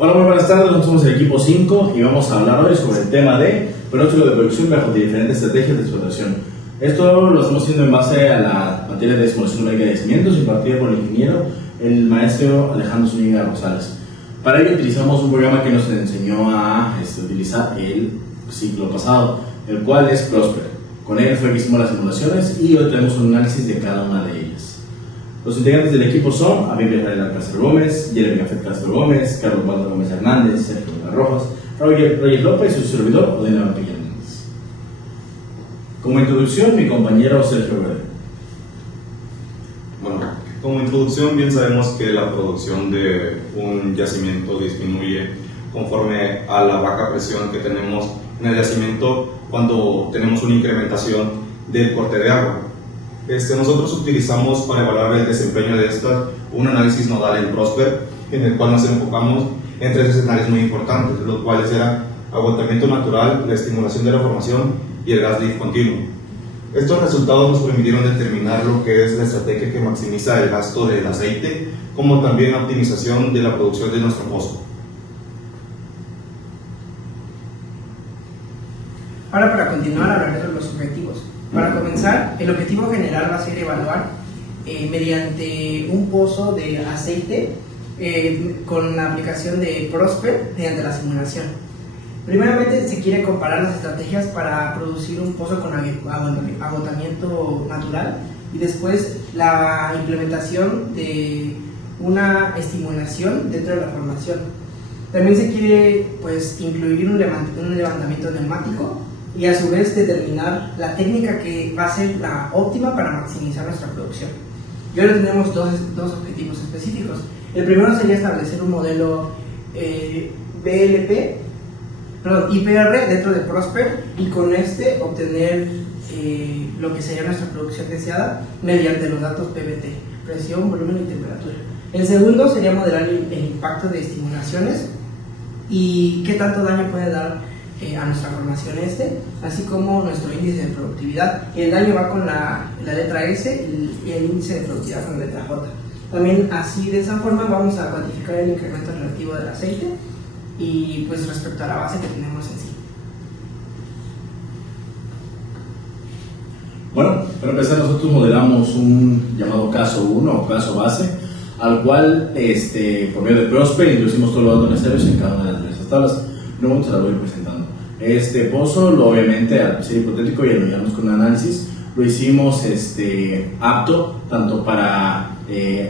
Hola, muy buenas tardes, nosotros somos el equipo 5 y vamos a hablar hoy sobre el tema de pronóstico de producción bajo diferentes estrategias de explotación. Esto lo estamos haciendo en base a la materia de simulación numérica de yacimientos impartida por el ingeniero, el maestro Alejandro Zúñiga Rosales. Para ello utilizamos un programa que nos enseñó a utilizar el ciclo pasado, el cual es Prosper. Con él fue que hicimos las simulaciones y hoy tenemos un análisis de cada una de ellas. Los integrantes del equipo son Abigail Israel Alcázar Gómez, Jeremy Gafet Castro Gómez, Carlos Waldo Gómez Hernández, Sergio Vega Rojas, Roger López y su servidor Odena Vampilla Hernández. Como introducción, mi compañero Sergio Verde. Bueno, como introducción, bien sabemos que la producción de un yacimiento disminuye conforme a la baja presión que tenemos en el yacimiento cuando tenemos una incrementación del corte de agua. Nosotros utilizamos para evaluar el desempeño de esta un análisis nodal en Prosper, en el cual nos enfocamos en tres escenarios muy importantes, los cuales eran agotamiento natural, la estimulación de la formación y el gas lift continuo. Estos resultados nos permitieron determinar lo que es la estrategia que maximiza el gasto del aceite, como también la optimización de la producción de nuestro pozo. Ahora, para continuar, hablaré sobre los objetivos. Para comenzar, el objetivo general va a ser evaluar mediante un pozo de aceite con la aplicación de Prosper mediante la simulación. Primeramente, se quiere comparar las estrategias para producir un pozo con agotamiento natural y después la implementación de una estimulación dentro de la formación. También se quiere incluir un levantamiento neumático y a su vez determinar la técnica que va a ser la óptima para maximizar nuestra producción. Y ahora tenemos dos objetivos específicos. El primero sería establecer un modelo IPR dentro de Prosper y con este obtener lo que sería nuestra producción deseada mediante los datos PVT, presión, volumen y temperatura. El segundo sería modelar el impacto de estimulaciones y qué tanto daño puede dar a nuestra formación así como nuestro índice de productividad. Y el daño va con la letra S y el índice de productividad con la letra J. También así, de esa forma, vamos a cuantificar el incremento relativo del aceite y respecto a la base que tenemos en sí. Bueno, para empezar, nosotros modelamos un llamado caso 1 o caso base, al cual por medio de Prosper introducimos todos los datos necesarios en cada una de las diversas tablas. Luego se las voy a ir presentando. Este pozo, obviamente, al ser hipotético y ayudarnos con un análisis, lo hicimos apto tanto para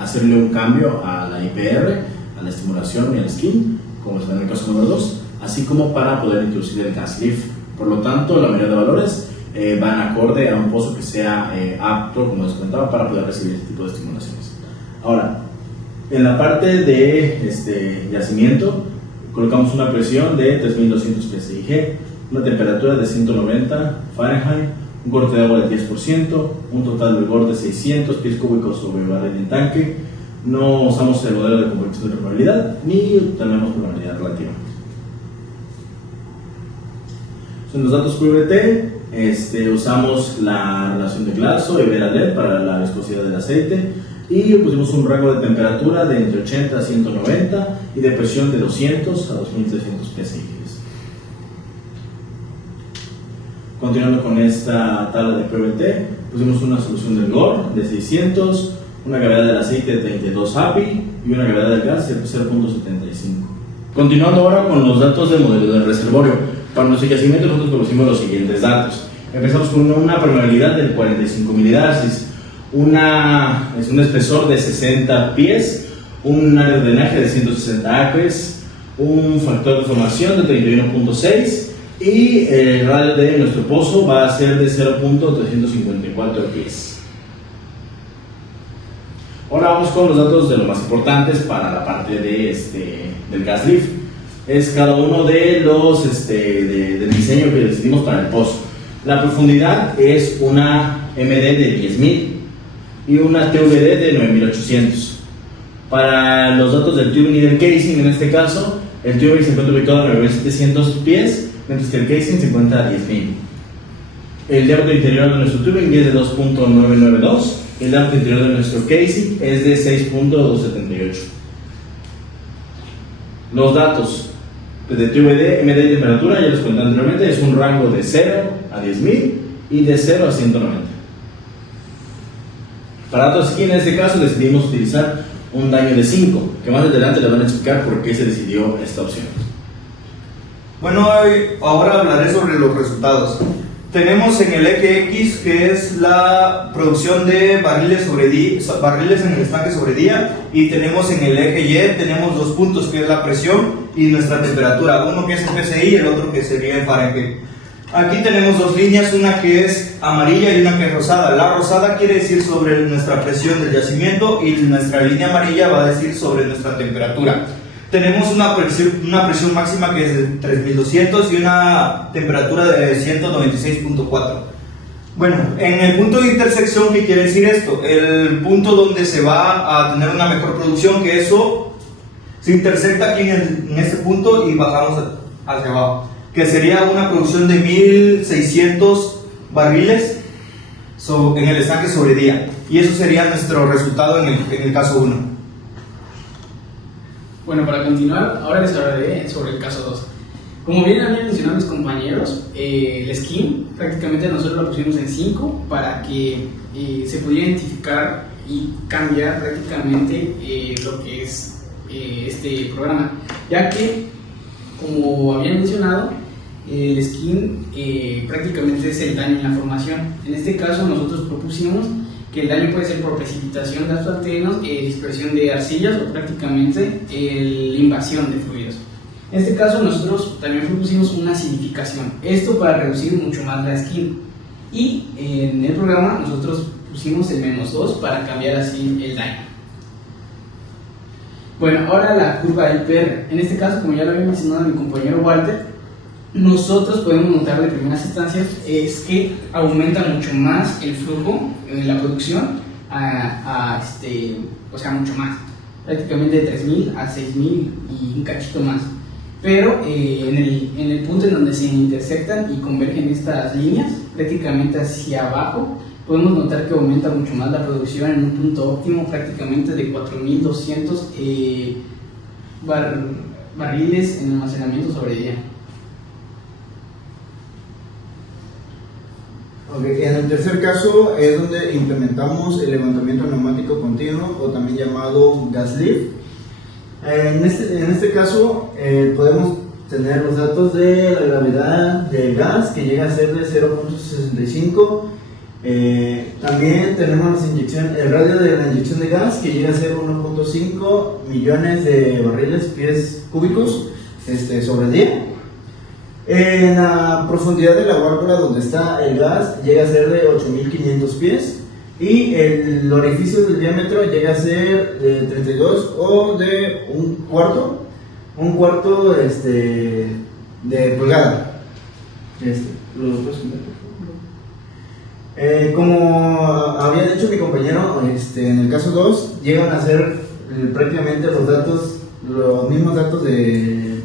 hacerle un cambio a la IPR, a la estimulación y al skin, como está en el caso número 2, así como para poder introducir el gas lift. Por lo tanto, la mayoría de valores van acorde a un pozo que sea apto, como les comentaba, para poder recibir este tipo de estimulaciones. Ahora, en la parte de yacimiento, colocamos una presión de 3200 psig, una temperatura de 190 Fahrenheit, un corte de agua del 10%, un total de borde de 600 pies cúbicos sobre barril en tanque. No usamos el modelo de conversión de probabilidad ni tenemos probabilidad relativa. En los datos QVT usamos la relación de Glasgow y Vera-LED para la viscosidad del aceite y pusimos un rango de temperatura de entre 80 a 190 y de presión de 200 a 2300 psig. Continuando con esta tabla de PVT, pusimos una solución del GOR de 600, una gravedad del aceite de 32 API y una gravedad del gas de 0.75. Continuando ahora con los datos del modelo del reservorio. Para nuestro yacimiento nosotros pusimos los siguientes datos. Empezamos con una permeabilidad del 45 milidarcis, un espesor de 60 pies, un área de drenaje de 160 acres, un factor de formación de 31.6 y el radio de nuestro pozo va a ser de 0.354 pies. Ahora vamos con los datos de lo más importantes para la parte del gas lift. Es cada uno de los del diseño que decidimos para el pozo. La profundidad es una MD de 10.000 y una TVD de 9.800. Para los datos del tubing y del casing, en este caso, el tubing se encuentra ubicado a 9.700 pies, mientras que el casing se encuentra a 10.000. El diámetro interior de nuestro tubing es de 2.992 y el diámetro interior de nuestro casing es de 6.278. Los datos de TVD, MD y temperatura, ya les comenté anteriormente, es un rango de 0 a 10.000 y de 0 a 190. Para datos aquí, en este caso, decidimos utilizar un daño de 5, que más adelante les van a explicar por qué se decidió esta opción. Bueno, ahora hablaré sobre los resultados. Tenemos en el eje X, que es la producción de barriles en el estanque sobre día, y tenemos en el eje Y, tenemos dos puntos, que es la presión y nuestra temperatura, uno que es en PSI y el otro que sería en Fahrenheit. Aquí tenemos dos líneas, una que es amarilla y una que es rosada. La rosada quiere decir sobre nuestra presión del yacimiento y nuestra línea amarilla va a decir sobre nuestra temperatura. Tenemos una presión máxima que es de 3200 y una temperatura de 196.4. Bueno, en el punto de intersección, ¿qué quiere decir esto? El punto donde se va a tener una mejor producción, que eso se intersecta aquí en este punto y bajamos hacia abajo, que sería una producción de 1600 barriles en el estanque sobre día, y eso sería nuestro resultado en el caso 1. Bueno, para continuar, ahora les hablaré sobre el caso 2. Como bien habían mencionado mis compañeros, el skin prácticamente nosotros lo pusimos en 5 para que se pudiera identificar y cambiar prácticamente lo que es este programa, ya que, como habían mencionado, el skin prácticamente es el daño en la formación. En este caso nosotros propusimos que el daño puede ser por precipitación de asfaltenos, dispersión de arcillas o prácticamente la invasión de fluidos. En este caso nosotros también propusimos una acidificación, esto para reducir mucho más la skin, y en el programa nosotros pusimos el -2 para cambiar así el daño. Bueno, ahora la curva del PR. En este caso, como ya lo había mencionado mi compañero Walter, nosotros podemos notar de primeras instancias es que aumenta mucho más el flujo de la producción o sea, mucho más, prácticamente de 3000 a 6000 y un cachito más. Pero en el punto en donde se intersectan y convergen estas líneas, prácticamente hacia abajo, podemos notar que aumenta mucho más la producción en un punto óptimo, prácticamente de 4200 barriles en almacenamiento sobre día. Okay. En el tercer caso es donde implementamos el levantamiento neumático continuo, o también llamado gas lift. En este caso podemos tener los datos de la gravedad del gas, que llega a ser de 0.65. También tenemos el radio de la inyección de gas, que llega a ser 1.5 millones de barriles pies cúbicos sobre día. En la profundidad de la válvula donde está el gas llega a ser de 8500 pies, y el orificio del diámetro llega a ser de 32 o de un cuarto de pulgada. Como había dicho mi compañero, en el caso 2 llegan a ser prácticamente los mismos datos del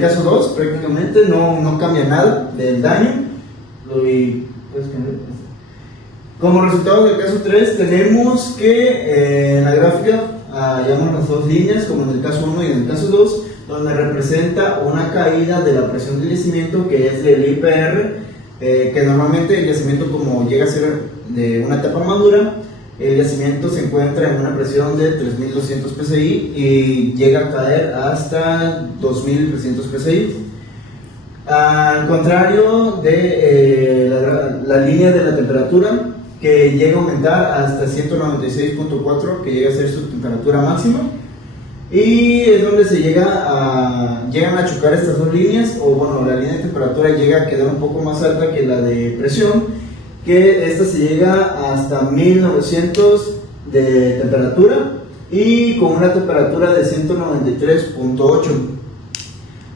caso 2, prácticamente no cambia nada del daño. Como resultado del caso 3 tenemos que en la gráfica hallamos las dos líneas, como en el caso 1 y en el caso 2, donde representa una caída de la presión del yacimiento, que es del IPR, que normalmente el yacimiento, como llega a ser de una etapa madura, el yacimiento se encuentra en una presión de 3200 psi y llega a caer hasta 2300 psi. Al contrario de la línea de la temperatura, que llega a aumentar hasta 196.4, que llega a ser su temperatura máxima, y es donde llegan a chocar estas dos líneas, o bueno, la línea de temperatura llega a quedar un poco más alta que la de presión, que esta se llega hasta 1900 de temperatura y con una temperatura de 193.8,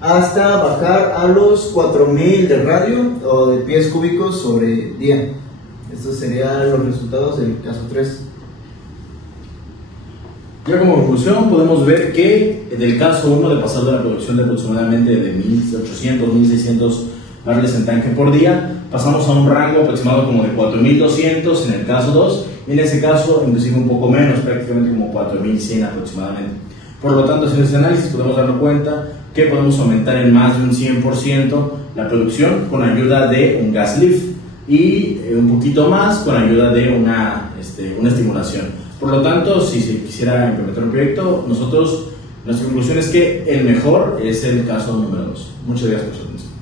hasta bajar a los 4000 de radio o de pies cúbicos sobre día. Estos serían los resultados del caso 3. Ya como conclusión podemos ver que del caso 1, de pasar de la producción de aproximadamente de 1800, 1600 barriles en tanque por día, pasamos a un rango aproximado como de 4200 en el caso 2, y en ese caso inclusive un poco menos, prácticamente como 4100 aproximadamente. Por lo tanto, haciendo ese análisis podemos darnos cuenta que podemos aumentar en más de un 100% la producción con ayuda de un gas lift y un poquito más con ayuda de una estimulación. Por lo tanto, si se quisiera implementar un proyecto, nuestra conclusión es que el mejor es el caso número 2. Muchas gracias por su atención.